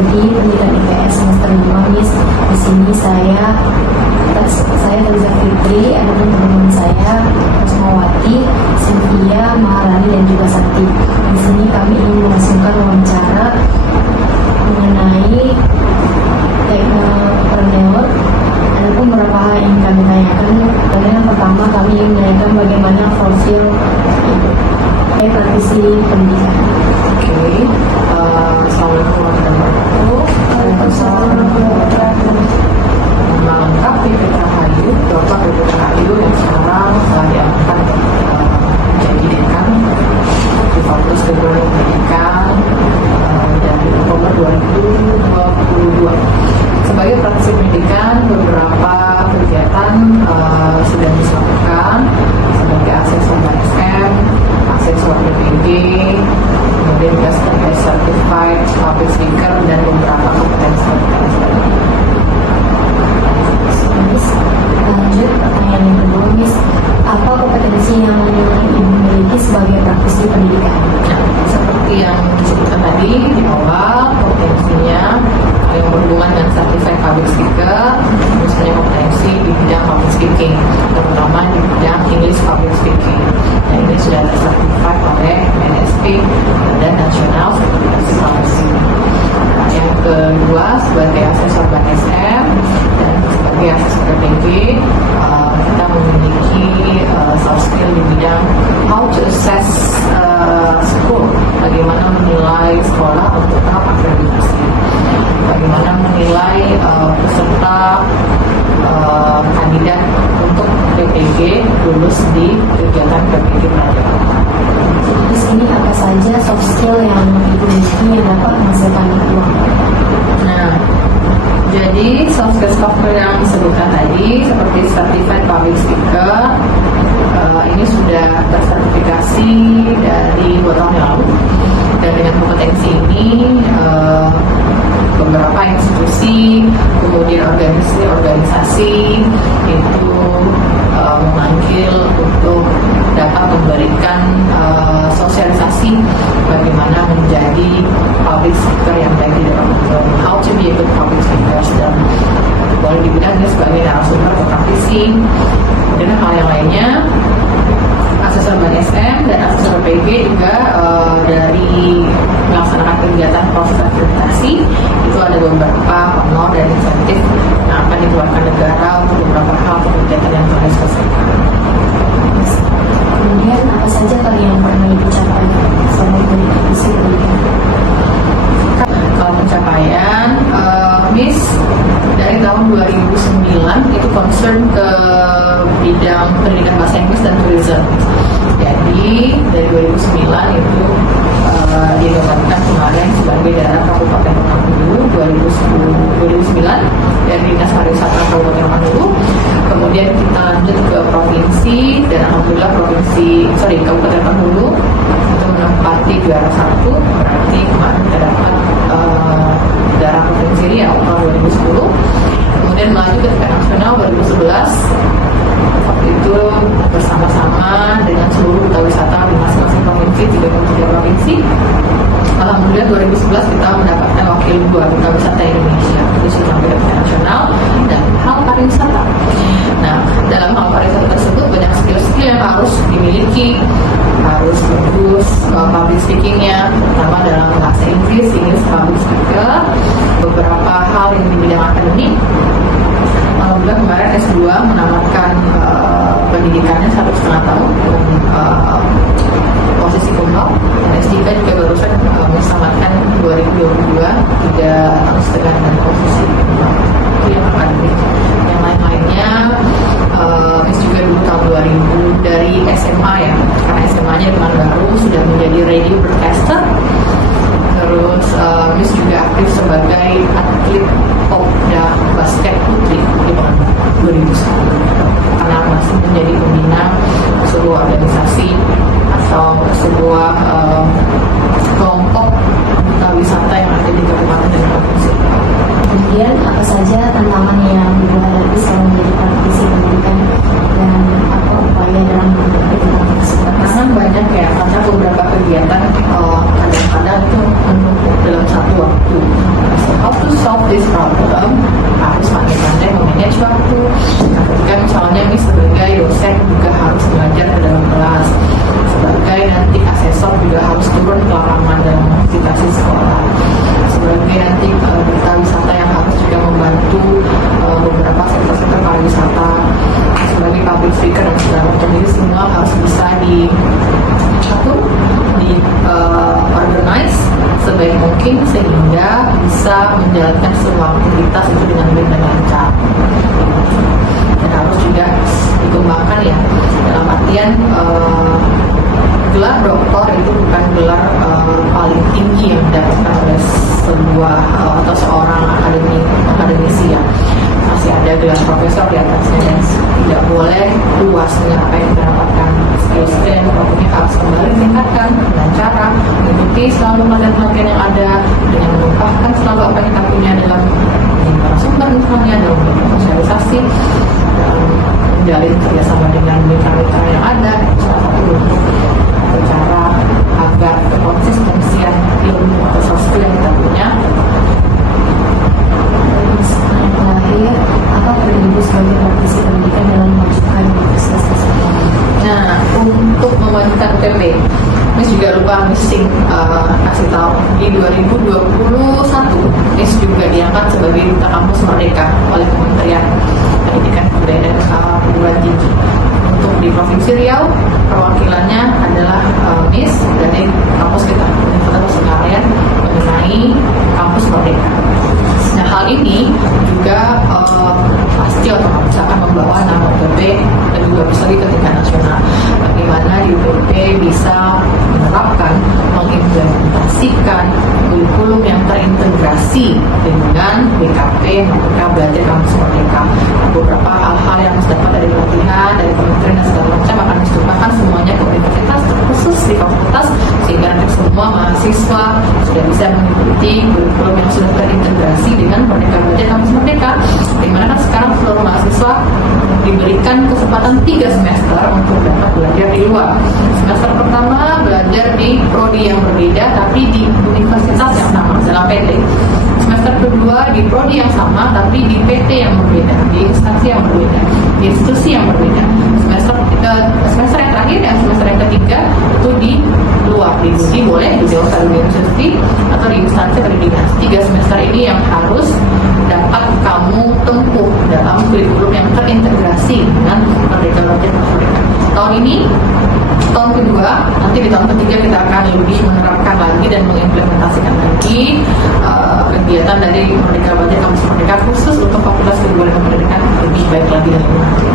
Prodi Pendidikan IPS semester 5, Miss. Di sini saya Taliza Fitri, ada teman-teman saya Rosmawati, Cynthia, Maharani, dan juga Sakti. Di sini kami ingin melangsungkan wawancara mengenai teknopreneur. Ada pun beberapa hal yang kami tanyakan. Yang pertama, kami ingin menanyakan bagaimana profil praktisi pendidikan. Oke, Assalamualaikum warahmatullahi wabarakatuh. Nama lengkap Pipit Rahayu, Dr. Pipit Rahayu yang sekarang telah diangkat menjadi dekan di Fakultas Teknologi Pendidikan dari Oktober 2022. Sebagai praktisi pendidikan, beberapa kegiatan sudah dilakukan sebagai asesor SM, asesor PPG, kemudian juga sebagai certified public speaker dan beberapa kompetensi lainnya. Lanjut pertanyaan yang kedua, Miss. Apa kompetensi yang Ibu miliki sebagai praktisi pendidikan? Seperti yang disebutkan tadi di awal, kompetensinya yang berhubungan dengan certified public speaker, misalnya kompetensi di bidang public speaking, terutama di bidang English public speaking. Nah, ini sudah tersertifikat oleh NSP dan National Certification Council. Nah, yang kedua, sebagai asesor BSM dan sebagai asesor PPG, kita memiliki soft skill di bidang how to assess school, bagaimana menilai sekolah untuk tahap akreditasi, bagaimana menilai peserta kandidat untuk PPG lulus di kegiatan PPG pelajaran. Terus ini apa saja soft skill yang Ibu miliki yang dapat menghasilkan uang? Nah, jadi soft skill yang disebutkan tadi seperti certified public speaker, ini sudah tersertifikasi dari 2 tahun yang lalu, dan dengan kompetensi ini beberapa institusi, kemudian organisasi itu memanggil untuk dapat memberikan sosialisasi bagaimana menjadi public speaker yang baik di dalam how to be a good public speaker, dan boleh dibilang ini sebagai narasumber atau praktisi. Kemudian hal yang lainnya, asesor BSM dan asesor PG juga dari melaksanakan kegiatan proses akreditasi itu ada beberapa honor dan insentif yang akan dikeluarkan negara untuk beberapa hal atau kegiatan yang telah diselesaikan. Kemudian apa saja tadi yang pernah Ibu capai selama menjadi praktisi pendidikan? Kalau pencapaian, Miss dari tahun 2009 itu concern ke bidang pendidikan bahasa Inggris dan tourism. Jadi dari 2009 itu dinobatkan kemarin sebagai daerah Kabupaten Pekanbaru 2009 dari Dinas Pariwisata Kabupaten Pekanbaru. Kemudian kita lanjut ke provinsi dan alhamdulillah Kabupaten Pekanbaru itu menempati juara 1, berarti kemarin kita dapat daerah provinsi Riau tahun 2010. Kemudian melaju ke tingkat nasional 2011. Waktu itu bersama-sama dengan seluruh duta wisata di masing-masing provinsi, 33 provinsi. Alhamdulillah 2011 kita mendapatkan wakil 2 duta wisata Indonesia, itu sudah sampai ke tingkat nasional dan hal pariwisata. Nah, dalam hal pariwisata tersebut banyak skill-skill yang harus dimiliki, harus bagus public speakingnya, terutama dalam bahasa Inggris public speaker, beberapa hal yang di bidang akademik. Alhamdulillah kemarin S2 menamatkan pendidikannya 1,5 tahun dengan posisi kumhal, dan S3 juga barusan menamatkan 2022 3,5 tahun dengan posisi kumhal. Itu yang akademik. Yang lain-lainnya Miss juga dulu tahun 2000 dari SMA ya, karena SMA-nya teman baru sudah menjadi radio broadcaster. working sehingga bisa menjalankan semua aktivitas itu dengan baik dan lancar. Dan harus juga dikembangkan ya, dalam artian gelar doktor itu bukan gelar paling tinggi yang didapatkan oleh sebuah atau seorang akademisi ya. Masih ada gelar profesor di atasnya dan tidak boleh luas dengan apa yang didapatkan. Skill yang pokoknya harus kembali meningkatkan dengan cara mengikuti selalu pelatihan yang ada, dengan menumpahkan selalu apa yang kita punya dalam narasumber misalnya, dalam sosialisasi, dalam menjalin kerjasama dengan mitra-mitra yang ada. Salah satu bentuk cara agar konsistensian ilmu atau soft skill yang kita punya. Terakhir, apa peran ibu sebagai praktisi pendidikan dalam memajukan universitas kesehatan? Nah, untuk memajukan UTP, Miss juga lupa missing kasih tahu di 2021 Miss juga diangkat sebagai duta kampus merdeka oleh Kementerian Pendidikan Kebudayaan dan Perguruan Tinggi. Untuk di Provinsi Riau, perwakilannya adalah Miss dari kampus kita Universitas sekalian mengenai kampus merdeka. Nah, hal ini juga pasti otomatis akan membawa nama UTP dan juga bisa di tingkat nasional. Bagaimana di UTP bisa menerapkan, mengimplementasikan kurikulum yang terintegrasi dengan BKP, Merdeka Belajar Kampus Merdeka. Beberapa hal-hal yang harus dapat dari pelatihan, dari kementerian dan segala macam akan disebarkan semuanya ke universitas, khusus di fakultas, sehingga nanti semua mahasiswa sudah bisa mengikuti kurikulum yang sudah terintegrasi dengan Merdeka Belajar Kampus Merdeka. Dimana kan sekarang seluruh mahasiswa diberikan kesempatan 3 semester untuk dapat belajar di luar. Semester pertama belajar di prodi yang berbeda tapi di universitas yang sama dalam PT. Semester kedua di prodi yang sama tapi di PT yang berbeda, di instansi yang berbeda, di institusi yang berbeda. Semester yang terakhir dan semester yang ketiga itu di luar, di boleh di university atau di instansi atau di dinas. 3 semester ini yang harus dapat kamu tempuh dalam kurikulum yang terintegrasi dengan Merdeka Belajar Kampus Merdeka. Tahun ini, tahun kedua, nanti di tahun ketiga kita akan lebih menerapkan lagi dan mengimplementasikan lagi kegiatan dari Merdeka Belajar Kampus Merdeka khusus untuk Fakultas Kedua dan Pendidikan lebih baik lagi dan lebih